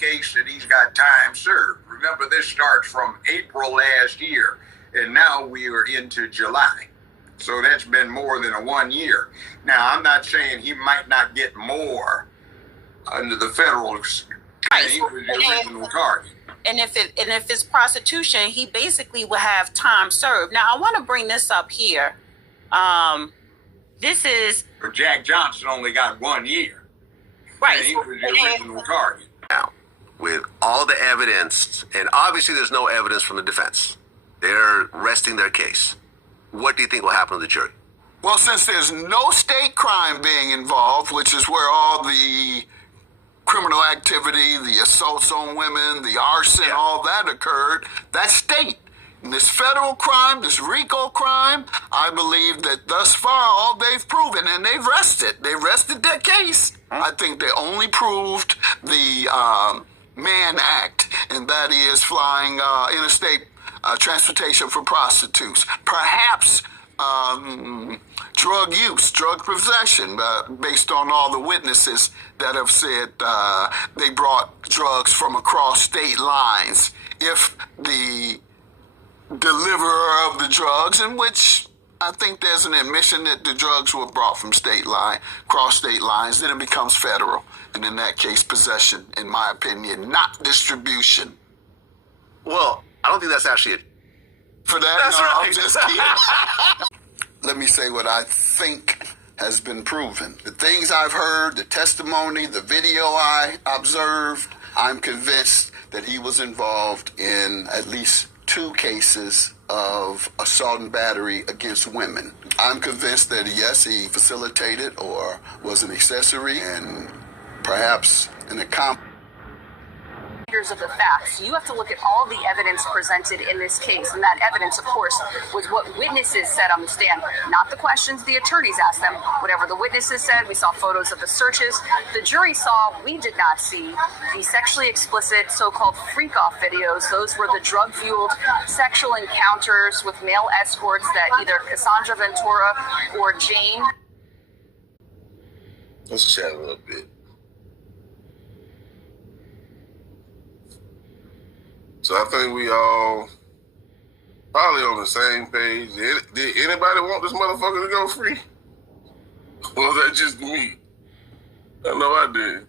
case that he's got time served. Remember, this starts from April last year, and now we are into July. So that's been more than 1 year. Now, I'm not saying he might not get more under the federal. He was the original target. And if it's prostitution, he basically will have time served. Now, I want to bring this up here. This is... But Jack Johnson only got 1 year. Right. And he was the original target. Now, with all the evidence, and obviously there's no evidence from the defense. They're resting their case. What do you think will happen to the jury? Well, since there's no state crime being involved, which is where all the criminal activity, the assaults on women, the arson, all that occurred, that's state. And this federal crime, this RICO crime, I believe that thus far all they've proven, and they've rested their case. I think they only proved the Mann Act, and that is flying interstate transportation for prostitutes. Perhaps drug use, drug possession, based on all the witnesses that have said they brought drugs from across state lines. If the deliverer of the drugs, in which I think there's an admission that the drugs were brought from cross state lines, then it becomes federal. And in that case, possession, in my opinion, not distribution. Well, I don't think that's actually it. For that, That's no, right. I'm just kidding. Let me say what I think has been proven. The things I've heard, the testimony, the video I observed, I'm convinced that he was involved in at least 2 cases of assault and battery against women. I'm convinced that, yes, he facilitated or was an accessory and perhaps an accomplice. Of the facts. You have to look at all the evidence presented in this case, and that evidence, of course, was what witnesses said on the stand, not the questions the attorneys asked them. Whatever the witnesses said, we saw photos of the searches. The jury saw, we did not see, the sexually explicit so-called freak-off videos. Those were the drug-fueled sexual encounters with male escorts that either Cassandra Ventura or Jane. Let's chat a little bit. So I think we all probably on the same page. Did anybody want this motherfucker to go free? Or was that just me? I know I did.